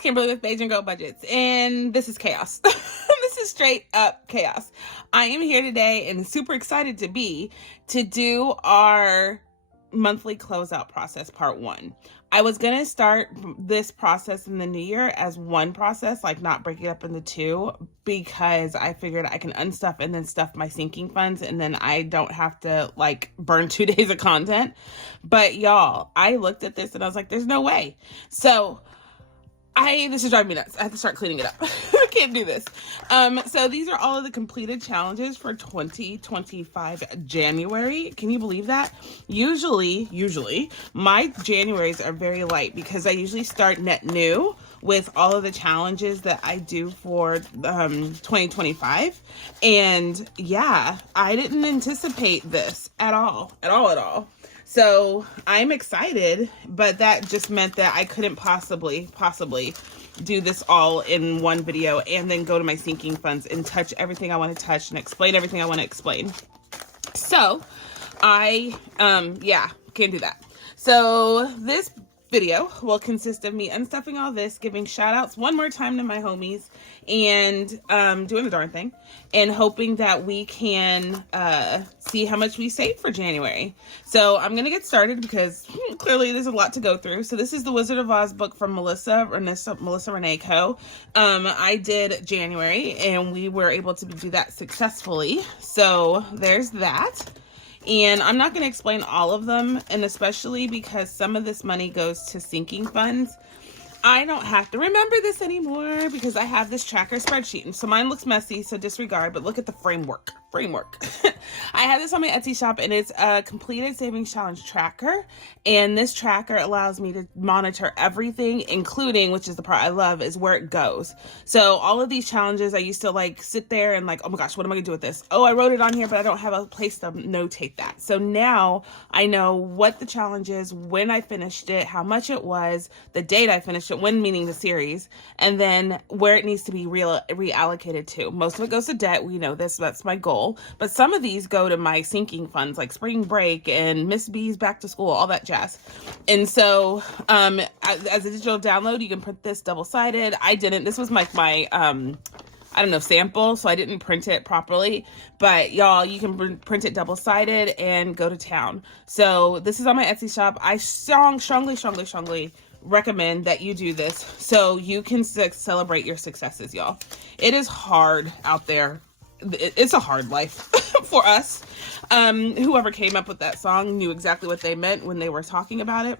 it's Kimberly with Beige and Girl Budgets, and this is chaos. This is straight up chaos. I am here today and super excited to do our monthly closeout process part 1. I was going to start this process in the new year as one process, like not break it up into 2, because I figured I can unstuff and then stuff my sinking funds, and then I don't have to like burn 2 days of content. But y'all, I looked at this and I was like, there's no way. So this is driving me nuts. I have to start cleaning it up. I can't do this. So these are all of the completed challenges for 2025 January. Can you believe that? Usually my Januaries are very light because I usually start net new with all of the challenges that I do for 2025. And yeah, I didn't anticipate this at all. So I'm excited, but that just meant that I couldn't possibly do this all in one video and then go to my sinking funds and touch everything I want to touch and explain everything I want to explain. So I, can't do that. So this video will consist of me unstuffing all this, giving shout outs one more time to my homies, and doing the darn thing, and hoping that we can see how much we saved for January. So I'm gonna get started because clearly there's a lot to go through. So this is the Wizard of Oz book from Melissa Renee Co. I did January and we were able to do that successfully. So there's that. And I'm not going to explain all of them, and especially because some of this money goes to sinking funds. I don't have to remember this anymore because I have this tracker spreadsheet. And so mine looks messy, so disregard, but look at the framework. I have this on my Etsy shop, and it's a completed savings challenge tracker. And this tracker allows me to monitor everything, including, which is the part I love, is where it goes. So all of these challenges, I used to like sit there and like, oh my gosh, what am I gonna do with this? Oh, I wrote it on here, but I don't have a place to notate that. So now I know what the challenge is, when I finished it, how much it was, the date I finished it, when meaning the series, and then where it needs to be reallocated to. Most of it goes to debt. We know this, that's my goal. But some of these go to my sinking funds, like spring break and Miss B's back to school, all that jazz. And so as a digital download, you can print this double-sided. I didn't. This was like my sample, so I didn't print it properly. But y'all, you can print it double-sided and go to town. So this is on my Etsy shop. I strongly recommend that you do this so you can celebrate your successes, y'all. It is hard out there. It's a hard life for us. Whoever came up with that song knew exactly what they meant when they were talking about it.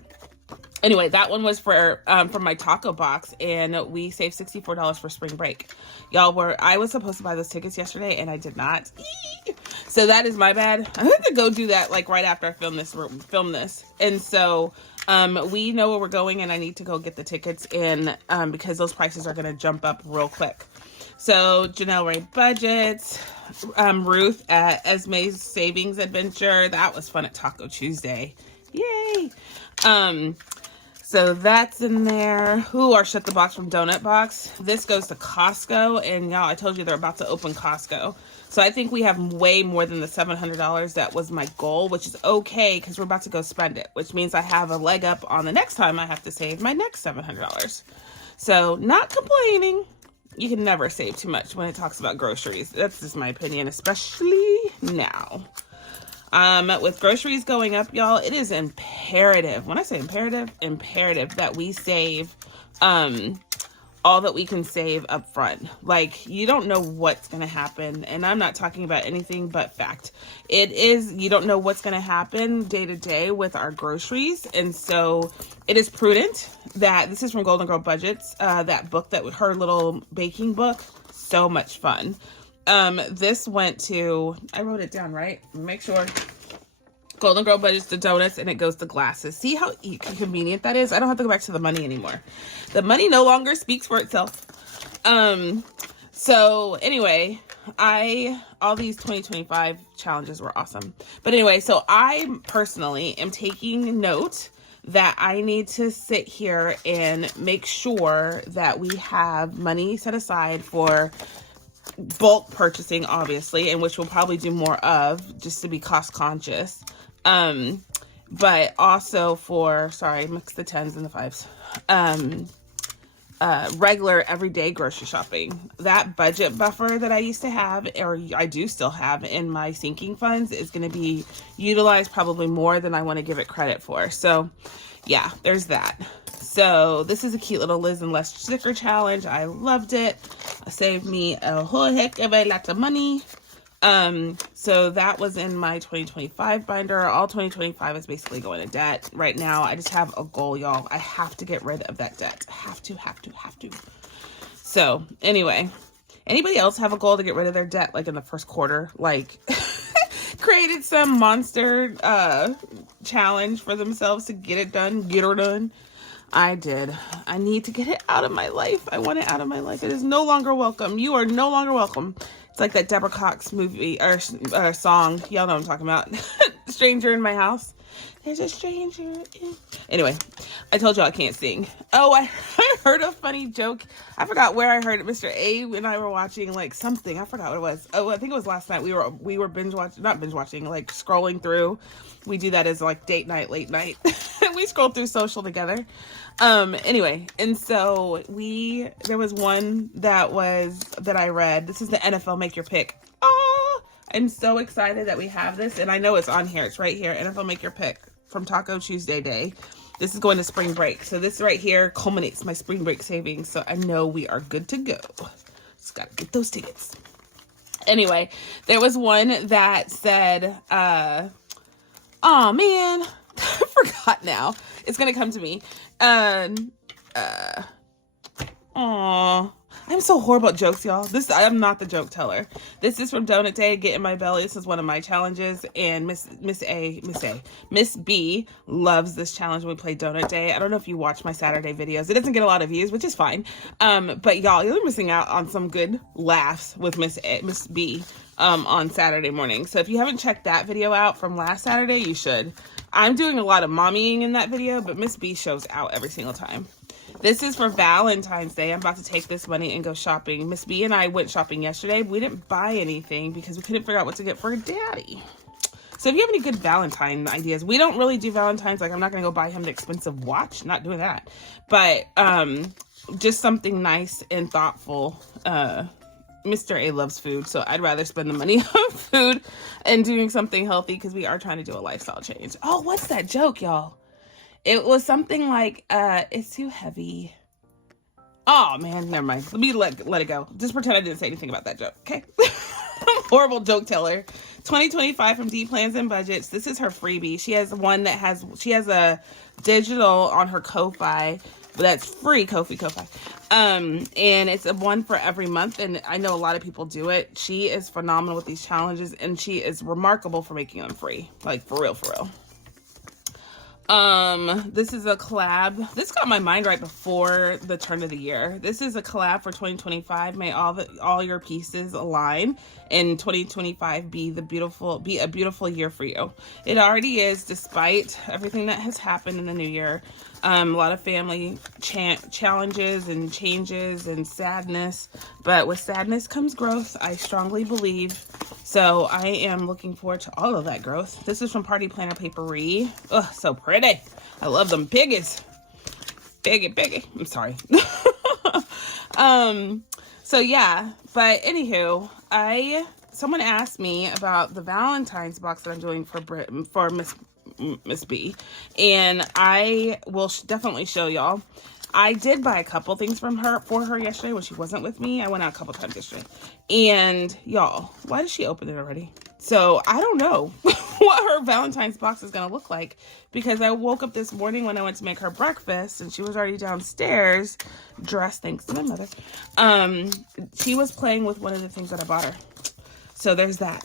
Anyway, that one was for from my taco box, and we saved $64 for spring break. Y'all, I was supposed to buy those tickets yesterday, and I did not. So that is my bad. I have to go do that like right after I film this. And so we know where we're going, and I need to go get the tickets in because those prices are going to jump up real quick. So Janelle Ray Budgets, Ruth at Esme's Savings Adventure. That was fun at Taco Tuesday. Yay. So that's in there. Our Shut the Box from Donut Box. This goes to Costco, and y'all, I told you they're about to open Costco. So I think we have way more than the $700 that was my goal, which is okay because we're about to go spend it, which means I have a leg up on the next time I have to save my next $700. So not complaining. You can never save too much when it talks about groceries. That's just my opinion, especially now. With groceries going up, y'all, it is imperative. When I say imperative that we save all that we can save up front. Like, you don't know what's going to happen. And I'm not talking about anything but fact. You don't know what's going to happen day to day with our groceries. And so it is prudent that, this is from Golden Girl Budgets, that book, her little baking book, so much fun. This went to, I wrote it down, right? Make sure. Golden Girl Budgets to donuts, and it goes to glasses. See how convenient that is? I don't have to go back to the money anymore. The money no longer speaks for itself. So anyway, all these 2025 challenges were awesome. But anyway, so I personally am taking note that I need to sit here and make sure that we have money set aside for bulk purchasing, obviously, and which we'll probably do more of just to be cost conscious. But also for, sorry, mix the 10s and the 5s. regular everyday grocery shopping. That budget buffer that I used to have, or I do still have in my sinking funds, is going to be utilized probably more than I want to give it credit for. So yeah, there's that. So this is a cute little Liz and Les sticker challenge. I loved it. It saved me a whole heck of a lot of money. So that was in my 2025 binder. All 2025 is basically going to debt. Right now, I just have a goal, y'all. I have to get rid of that debt. Have to. So anyway, anybody else have a goal to get rid of their debt, like in the first quarter? Like created some monster challenge for themselves to get it done, get her done. I did. I need to get it out of my life. I want it out of my life. It is no longer welcome. You are no longer welcome. It's like that Deborah Cox movie or song. Y'all know what I'm talking about. Stranger in my house. There's a stranger. Anyway, I told you I can't sing. Oh, I heard a funny joke. I forgot where I heard it. Mr. A and I were watching like something. I forgot what it was. Oh, I think it was last night. We were binge watching, not binge watching, like scrolling through. We do that as like date night, late night. We scroll through social together. Anyway, and so there was one that I read. This is the NFL Make Your Pick. Oh, I'm so excited that we have this, and I know it's on here. It's right here. NFL Make Your Pick from Taco Tuesday Day. This is going to spring break. So this right here culminates my spring break savings. So I know we are good to go. Just got to get those tickets. Anyway, there was one that said, oh man, I forgot now. It's going to come to me. I'm so horrible at jokes, y'all. I'm not the joke teller. This is from Donut Day, Get in My Belly. This is one of my challenges, and Miss B loves this challenge when we play Donut Day. I don't know if you watch my Saturday videos. It doesn't get a lot of views, which is fine. But y'all, you're missing out on some good laughs with Miss B on Saturday morning. So if you haven't checked that video out from last Saturday, you should. I'm doing a lot of mommying in that video, but Miss B shows out every single time. This is for Valentine's Day. I'm about to take this money and go shopping. Miss B and I went shopping yesterday. We didn't buy anything because we couldn't figure out what to get for daddy. So if you have any good Valentine ideas, we don't really do Valentine's. Like, I'm not going to go buy him the expensive watch. Not doing that. But just something nice and thoughtful. Mr. A loves food, so I'd rather spend the money on food and doing something healthy because we are trying to do a lifestyle change. Oh, what's that joke, y'all? It was something like, it's too heavy. Oh, man, never mind. Let me let it go. Just pretend I didn't say anything about that joke, okay? Horrible joke teller. 2025 from D Plans and Budgets. This is her freebie. She has one that she has a digital on her Ko-Fi. That's free, Ko-Fi. And it's a one for every month, and I know a lot of people do it. She is phenomenal with these challenges, and she is remarkable for making them free. Like, for real. This is a collab. This got my mind right before the turn of the year. This is a collab for 2025. May all your pieces align, and 2025 be a beautiful year for you. It already is, despite everything that has happened in the new year. A lot of family challenges and changes and sadness, but with sadness comes growth. I strongly believe. So I am looking forward to all of that growth. This is from Party Planner Papery. Oh, so pretty. I love them piggies. Piggy. I'm sorry. So yeah, but anywho, someone asked me about the Valentine's box that I'm doing for Miss B, and I will definitely show y'all. I did buy a couple things for her yesterday when she wasn't with me. I went out a couple times yesterday, and y'all, why did she open it already? So I don't know what her Valentine's box is gonna look like, because I woke up this morning when I went to make her breakfast and she was already downstairs dressed, thanks to my mother. She was playing with one of the things that I bought her. So there's that.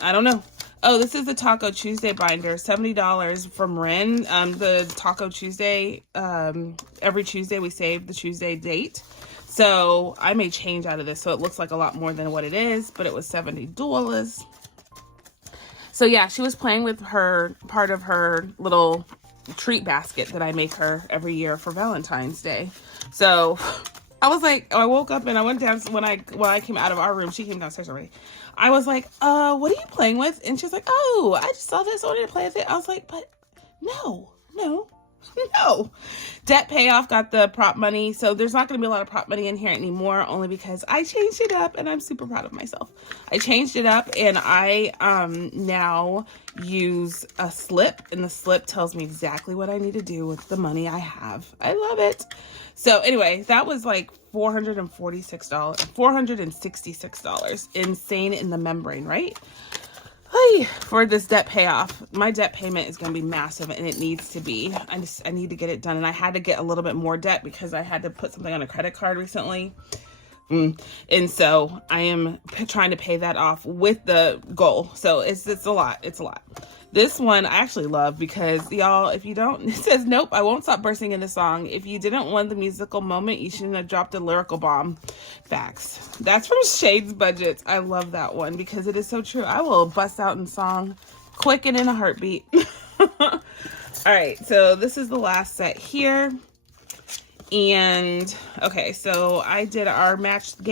I don't know. Oh, this is the Taco Tuesday binder, $70 from Ren. The Taco Tuesday, every Tuesday we save the Tuesday date. So I made change out of this, so it looks like a lot more than what it is, but it was $70. So yeah, she was playing with part of her little treat basket that I make her every year for Valentine's Day. So I was like, I woke up and I went down when I came out of our room. She came downstairs already. I was like, what are you playing with? And she was like, oh, I just saw this. I wanted to play with it. I was like, but no. No. Debt Payoff got the prop money, so there's not going to be a lot of prop money in here anymore, only because I changed it up, and I'm super proud of myself. I changed it up, and I now use a slip, and the slip tells me exactly what I need to do with the money I have. I love it. So anyway, that was like $446, $466. Insane in the membrane, right? For this debt payoff. My debt payment is going to be massive, and it needs to be. I need to get it done, and I had to get a little bit more debt because I had to put something on a credit card recently. And so I am trying to pay that off with the goal. So it's a lot. It's a lot. This one I actually love because, y'all, if you don't, it says, nope, I won't stop bursting into song. If you didn't want the musical moment, you shouldn't have dropped a lyrical bomb. Facts. That's from KimmiesBudgets. I love that one because it is so true. I will bust out in song quick and in a heartbeat. All right, so this is the last set here. And okay, so I did our I did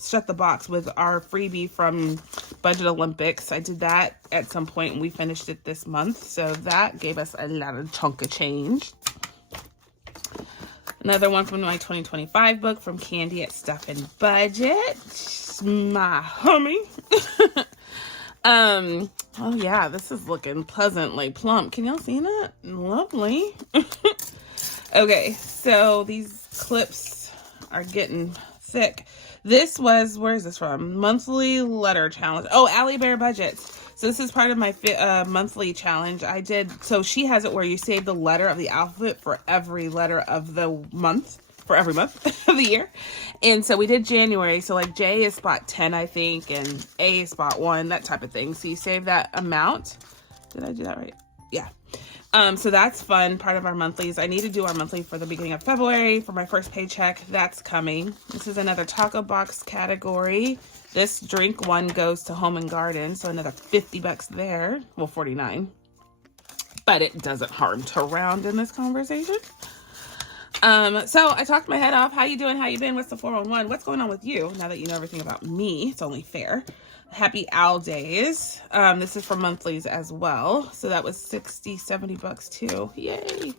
shut the box with our freebie from Budget Olympics. I did that at some point and we finished it this month, so that gave us a lot of chunk of change. Another one from my 2025 book from Candy at Stuffing Budget, my homie. Oh yeah, this is looking pleasantly plump. Can y'all see that? Lovely. Okay, so these clips are getting thick. This was, where is this from? Monthly letter challenge. Oh, Allie Bear Budgets. So this is part of my monthly challenge. I did, so she has it where you save the letter of the alphabet for every letter of the month, for every month of the year. And so we did January. So like J is spot 10, I think, and A is spot 1, that type of thing. So you save that amount. Did I do that right? Yeah. So that's fun, part of our monthlies. I need to do our monthly for the beginning of February for my first paycheck. That's coming. This is another taco box category. This drink one goes to Home and Garden, so another $50 there. Well, 49. But it doesn't harm to round in this conversation. So I talked my head off. How you doing? How you been? What's the 411? What's going on with you? Now that you know everything about me, it's only fair. Happy Owl Days. This is for monthlies as well. So that was $60-$70 too. Yay.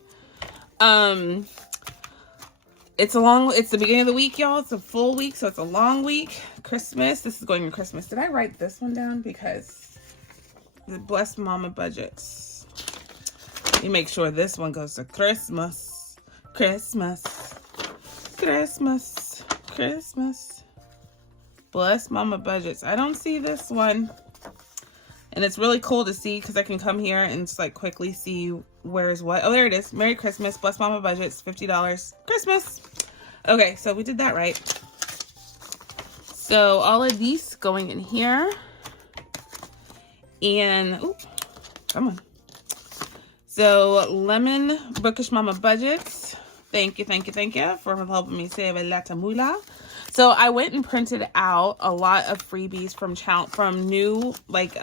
It's the beginning of the week, y'all. It's a full week, so it's a long week. Christmas. This is going to Christmas. Did I write this one down? Because the Blessed Mama Budgets. Let me make sure this one goes to Christmas. Christmas. Christmas. Christmas. Bless Mama Budgets. I don't see this one. And it's really cool to see because I can come here and just like quickly see where is what. Oh, there it is. Merry Christmas. Bless Mama Budgets. $50. Christmas. Okay, so we did that right. So all of these going in here. And, ooh, come on. So Lemon Bookish Mama Budgets. Thank you for helping me save a lot of moolah. So I went and printed out a lot of freebies from new, like,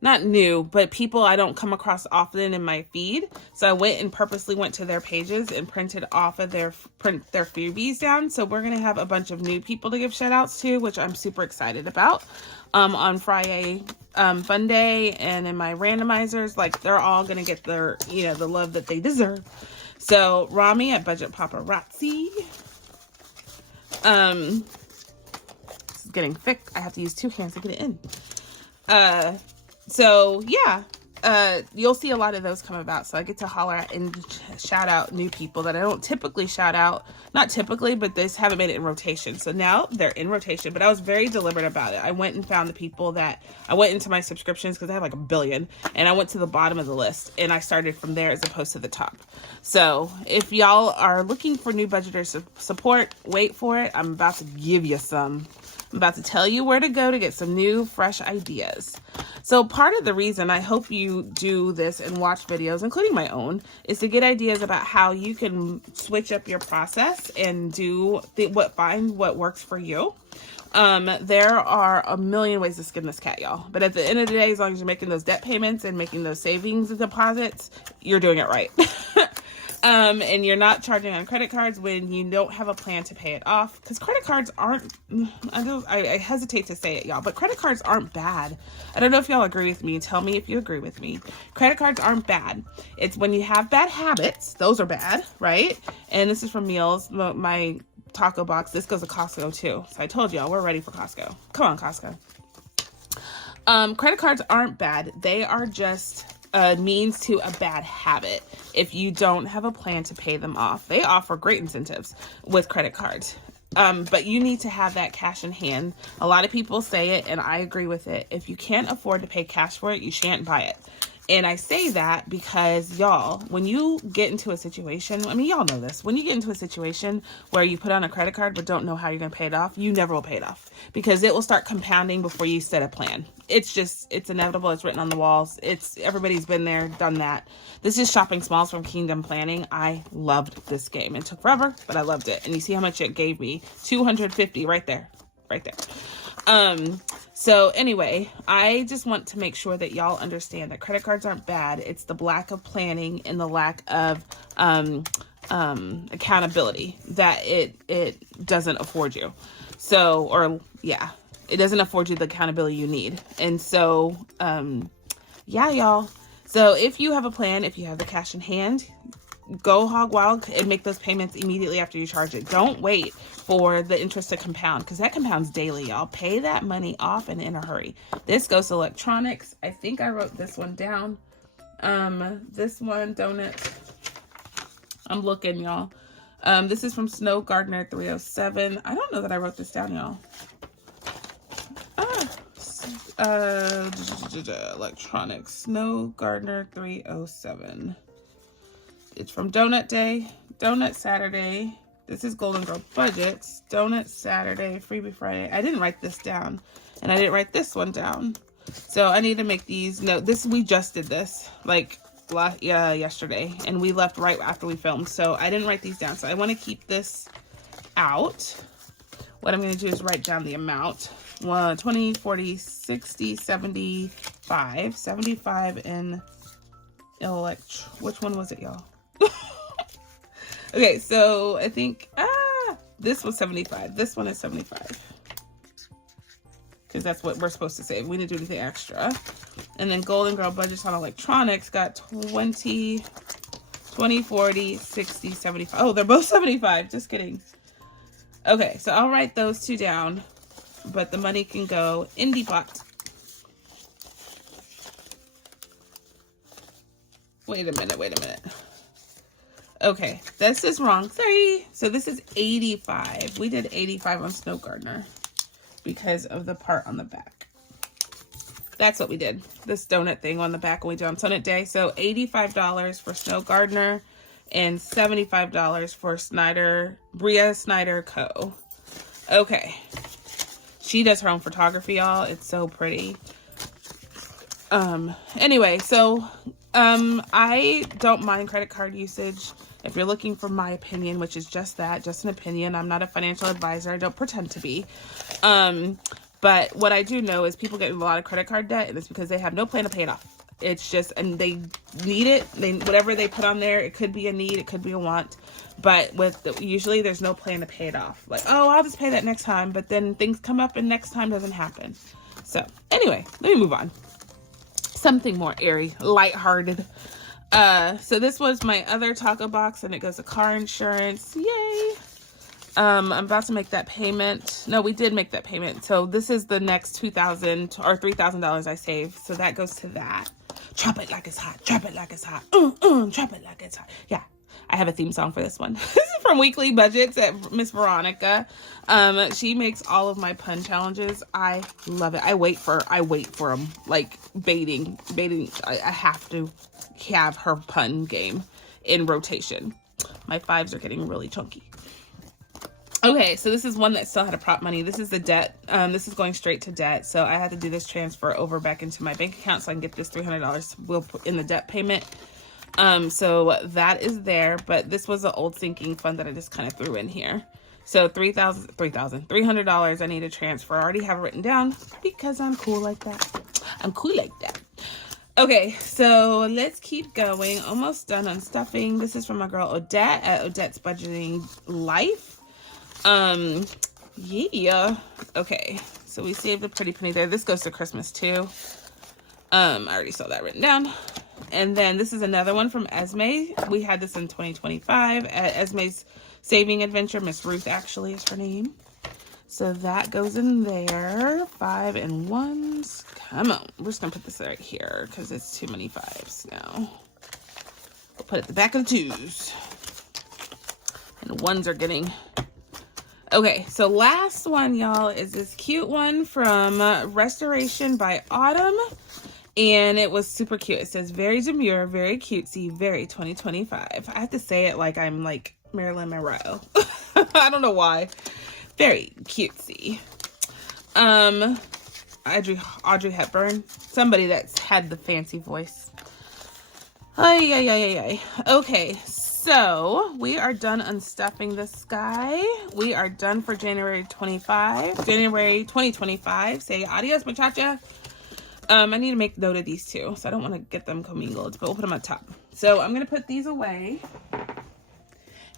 not new, but people I don't come across often in my feed. So I went and purposely went to their pages and printed off of their freebies down. So we're going to have a bunch of new people to give shout outs to, which I'm super excited about. On Friday, Fun Day, and in my randomizers, like, they're all going to get their, the love that they deserve. So Rami at Budget Paparazzi. This is getting thick. I have to use 2 hands to get it in. So yeah, you'll see a lot of those come about. So I get to holler at and shout out new people that I don't typically shout out. Not typically, but they haven't made it in rotation. So now they're in rotation, but I was very deliberate about it. I went and found the people that I went into my subscriptions because I have like 1 billion, and I went to the bottom of the list and I started from there as opposed to the top. So if y'all are looking for new budgeters support, wait for it. I'm about to give you some. I'm about to tell you where to go to get some new, fresh ideas. So part of the reason I hope you do this and watch videos, including my own, is to get ideas about how you can switch up your process and find what works for you. There are a million ways to skin this cat, y'all. But at the end of the day, as long as you're making those debt payments and making those savings deposits, you're doing it right. And you're not charging on credit cards when you don't have a plan to pay it off. Because credit cards aren't, I hesitate to say it, y'all, but credit cards aren't bad. I don't know if y'all agree with me. Tell me if you agree with me. Credit cards aren't bad. It's when you have bad habits, those are bad, right? And this is from Meals, my taco box. This goes to Costco too. So I told y'all, we're ready for Costco. Come on, Costco. Credit cards aren't bad. They are just a means to a bad habit if you don't have a plan to pay them off. They offer great incentives with credit cards. But you need to have that cash in hand. A lot of people say it, and I agree with it. If you can't afford to pay cash for it, you shan't buy it. And I say that because, y'all, when you get into a situation, I mean, y'all know this. When you get into a situation where you put on a credit card but don't know how you're going to pay it off, you never will pay it off because it will start compounding before you set a plan. It's inevitable. It's written on the walls. Everybody's been there, done that. This is Shopping Smalls from Kingdom Planning. I loved this game. It took forever, but I loved it. And you see how much it gave me? $250 right there. Right there. So anyway, I just want to make sure that y'all understand that credit cards aren't bad. It's the lack of planning and the lack of accountability that it doesn't afford you. So, or yeah, it doesn't afford you the accountability you need. And so, yeah, y'all. So if you have a plan, if you have the cash in hand, go hog wild and make those payments immediately after you charge it. Don't wait for the interest to compound because that compounds daily, y'all. Pay that money off and in a hurry. This goes to electronics. I think I wrote this one down. This one, donut. I'm looking, y'all. This is from Snow Gardener 307. I don't know that I wrote this down, y'all. Electronics, Snow Gardener 307. It's from Donut Day, Donut Saturday. This is Golden Girl Budgets, Donut Saturday, Freebie Friday. I didn't write this down, and I didn't write this one down. So I need to make these. No, we just did this like yesterday, and we left right after we filmed. So I didn't write these down. So I want to keep this out. What I'm going to do is write down the amount. 20, 40, 60, 75. 75 in which one was it, y'all? Okay, so I think, this was 75. This one is 75. Because that's what we're supposed to save. We didn't do anything extra. And then Golden Girl Budgets on electronics got 20, 40, 60, 75. Oh, they're both 75. Just kidding. Okay, so I'll write those two down. But the money can go in the pot. Wait a minute. Okay, this is wrong. Sorry. So this is 85. We did 85 on Snow Gardener because of the part on the back. That's what we did. This donut thing on the back when we did on Donut Day. So $85 for Snow Gardener and $75 for Bria Snyder Co. Okay. She does her own photography, y'all. It's so pretty. Anyway, so I don't mind credit card usage. If you're looking for my opinion, which is just that, just an opinion. I'm not a financial advisor. I don't pretend to be. But what I do know is people get a lot of credit card debt, and it's because they have no plan to pay it off. It's just, and they need it. Whatever they put on there, it could be a need, it could be a want. But usually there's no plan to pay it off. Like, oh, I'll just pay that next time. But then things come up and next time doesn't happen. So anyway, let me move on. Something more airy, lighthearted. So this was my other taco box, and it goes to car insurance. Yay! I'm about to make that payment. No, we did make that payment. So this is the next $2,000 or $3,000 I saved. So that goes to that. Drop it like it's hot. Drop it like it's hot. Drop it like it's hot. Yeah. I have a theme song for this one. This is from Weekly Budgets at Miss Veronica. She makes all of my pun challenges. I love it. I wait for them, like baiting. I have to have her pun game in rotation. My fives are getting really chunky. Okay, so this is one that still had a prop money. This is the debt. This is going straight to debt. So I had to do this transfer over back into my bank account so I can get this $300 we'll put in the debt payment. So that is there, but this was an old sinking fund that I just kind of threw in here. So $300 I need to transfer. I already have it written down because I'm cool like that. I'm cool like that. Okay, so let's keep going. Almost done on stuffing. This is from my girl Odette at Odette's Budgeting Life. Yeah. Okay, so we saved a pretty penny there. This goes to Christmas too. I already saw that written down. And then this is another one from Esme. We had this in 2025 at Esme's Saving Adventure. Miss Ruth actually is her name. So that goes in there. 5 and 1s. Come on. We're just going to put this right here because it's too many 5s now. We'll put it at the back of the 2s. And 1s are getting... Okay, so last one, y'all, is this cute one from Restoration by Autumn. And it was super cute. It says, very demure, very cutesy, very 2025. I have to say it like I'm like Marilyn Monroe. I don't know why. Very cutesy. Audrey Hepburn. Somebody that's had the fancy voice. Ay. Okay, so we are done unstuffing this guy. We are done for January 2025. Say adios, muchacha. I need to make note of these two, so I don't want to get them commingled, but we'll put them on top. So I'm going to put these away.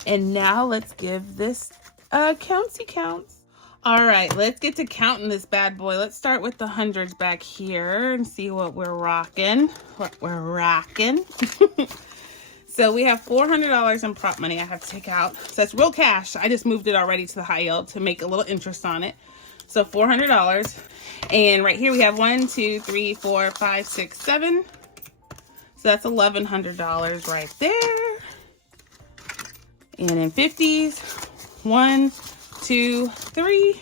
And now let's give this a countsy counts. All right, let's get to counting this bad boy. Let's start with the hundreds back here and see what we're rocking. So we have $400 in prop money I have to take out. So that's real cash. I just moved it already to the high yield to make a little interest on it. So $400. And right here we have 1, 2, 3, 4, 5, 6, 7. So that's $1,100 right there. And in 50s, 1, 2, 3.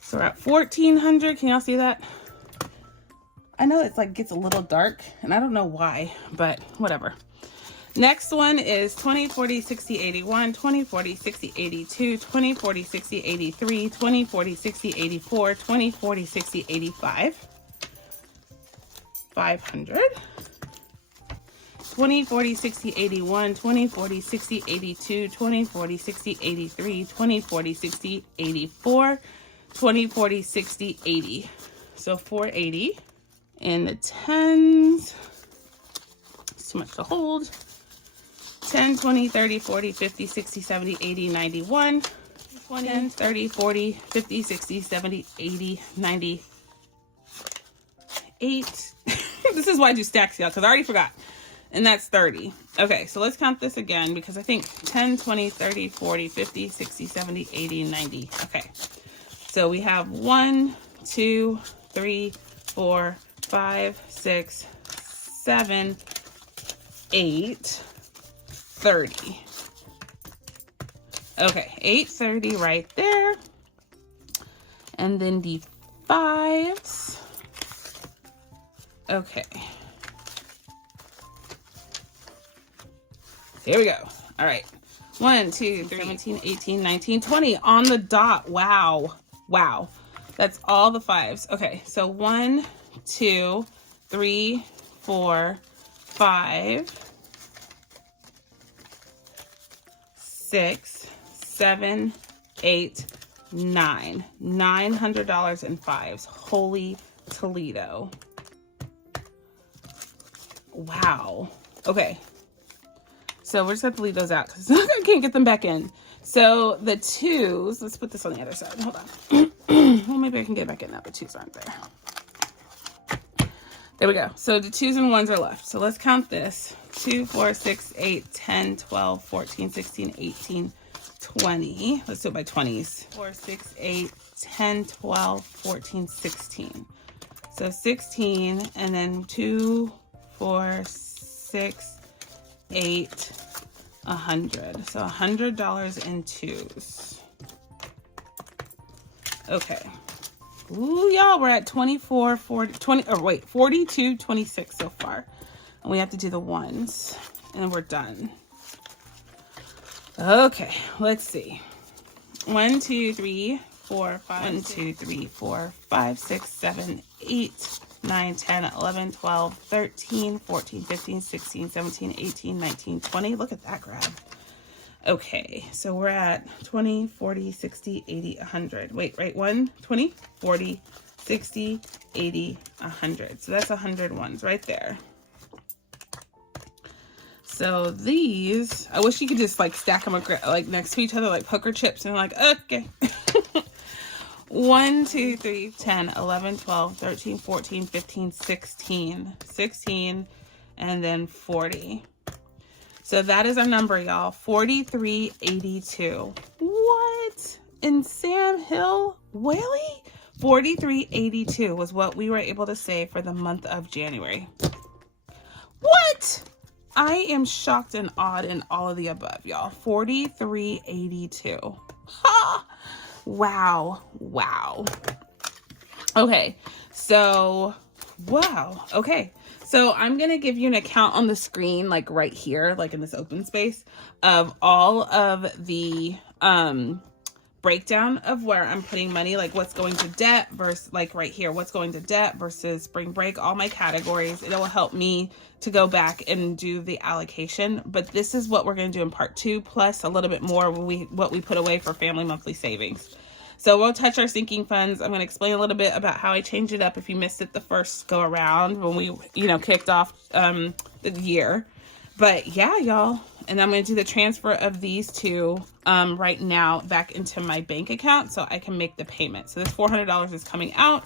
So we're at 1,400. Can y'all see that? I know it's like gets a little dark and I don't know why, but whatever. Next one is 20, 40, 60, 81, 20, 40, 60, 82, 20, 40, 60, 83, 20, 40, 60, 84, 20, 40, 60, 85. 500. 20, 40, 60, 81, 20, 40, 60, 82, 20, 40, 60, 83, 20, 40, 60, 84, 20, 40, 60, 80. So 480. In the 10s, it's too much to hold. 10, 20, 30, 40, 50, 60, 70, 80, 91. 20, 10, 30, 40, 50, 60, 70, 80, 98. This is why I do stacks, y'all, because I already forgot. And that's 30. Okay, so let's count this again because I think 10, 20, 30, 40, 50, 60, 70, 80, 90. Okay, so we have 1, 2, 3, 4, 5, 6, 7, 8, 30. Okay, 830 right there. And then the 5s. Okay. Here we go. All right. 1, 2, 3, 17, 18, 19, 20 on the dot. Wow. Wow. That's all the 5s. Okay, so 1, 2, 3, 4, 5, 6, 7, 8, 9. $900 in 5s. Holy Toledo. Wow. Okay. So we're just going to leave those out because I can't get them back in. So the 2s, let's put this on the other side. Hold on. Well, maybe I can get back in now. The 2s aren't there. There we go. So the 2s and 1s are left. So let's count this. 2, 4, 6, 8, 10, 12, 14, 16, 18, 20. Let's do it by 20s. 4, 6, 8, 10, 12, 14, 16. So 16 and then 2, 4, 6, 8, 100. So $100 in 2s. Okay. Ooh, y'all, we're at 24, 40, 20, or wait, 42, 26 so far. And we have to do the 1s. And we're done. Okay, let's see. 1, 2, 3, 4, 5. 1, 2, 3, 4, 5, 6, 7, 8, 9, 10, 11, 12, 13, 14, 15, 16, 17, 18, 19, 20. Look at that grab. Okay, so we're at 20, 40, 60, 80, 100. Wait, right? 1, 20, 40, 60, 80, 100. So that's 100 ones right there. So these, I wish you could just like stack them like next to each other like poker chips and like, okay. 1, 2, 3, 10, 11, 12, 13, 14, 15, 16, 16, and then 40. So that is our number, y'all. 4382. What? In Sam Hill, Whaley? 4382 was what we were able to save for the month of January. What? I am shocked and awed in all of the above, y'all. 4382. Ha! Wow. Wow. Okay. So, wow. Okay. So I'm going to give you an account on the screen, like right here, like in this open space, of all of the breakdown of where I'm putting money, like what's going to debt versus like right here, what's going to debt versus spring break, all my categories. It will help me to go back and do the allocation. But this is what we're going to do in part 2, plus a little bit more what we put away for family monthly savings. So we'll touch our sinking funds. I'm going to explain a little bit about how I changed it up if you missed it the first go around when we, kicked off the year. But yeah, y'all. And I'm going to do the transfer of these two right now back into my bank account so I can make the payment. So this $400 is coming out.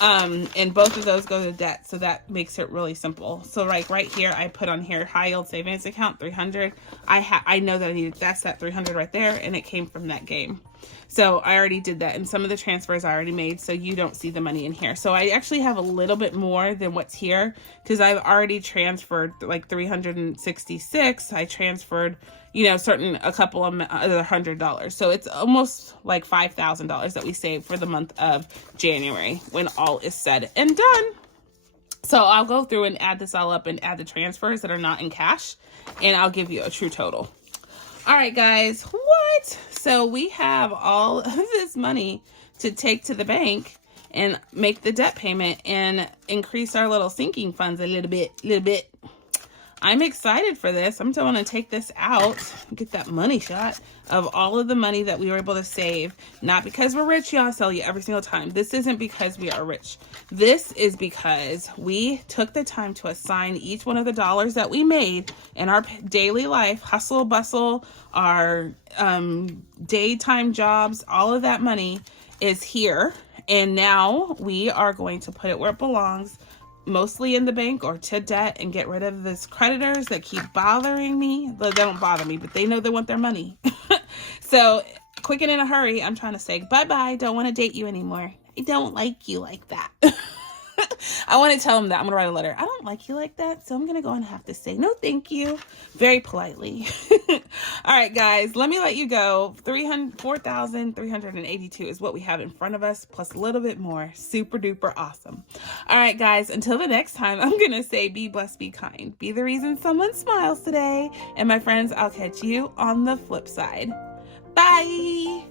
And both of those go to debt. So that makes it really simple. So like right here, I put on here high yield savings account, 300. I know that I needed, that's that 300 right there. And it came from that game. So I already did that. And some of the transfers I already made. So you don't see the money in here. So I actually have a little bit more than what's here because I've already transferred like 366. I transferred, a couple of other $100. So it's almost like $5,000 that we saved for the month of January when all is said and done. So I'll go through and add this all up and add the transfers that are not in cash, and I'll give you a true total. All right, guys, what? So we have all of this money to take to the bank and make the debt payment and increase our little sinking funds a little bit. I'm excited for this. I'm still going to take this out, get that money shot of all of the money that we were able to save. Not because we're rich, y'all. I tell you every single time. This isn't because we are rich. This is because we took the time to assign each one of the dollars that we made in our daily life, hustle, bustle, our daytime jobs, all of that money is here. And now we are going to put it where it belongs, mostly in the bank or to debt, and get rid of these creditors that keep bothering me. They don't bother me, but they know they want their money. So quick and in a hurry, I'm trying to say bye-bye. Don't want to date you anymore. I don't like you like that. I want to tell them that. I'm going to write a letter. I don't like you like that, so I'm going to go and have to say no thank you very politely. All right, guys, let me let you go. 4,382 is what we have in front of us, plus a little bit more. Super duper awesome. All right, guys, until the next time, I'm going to say be blessed, be kind. Be the reason someone smiles today. And my friends, I'll catch you on the flip side. Bye.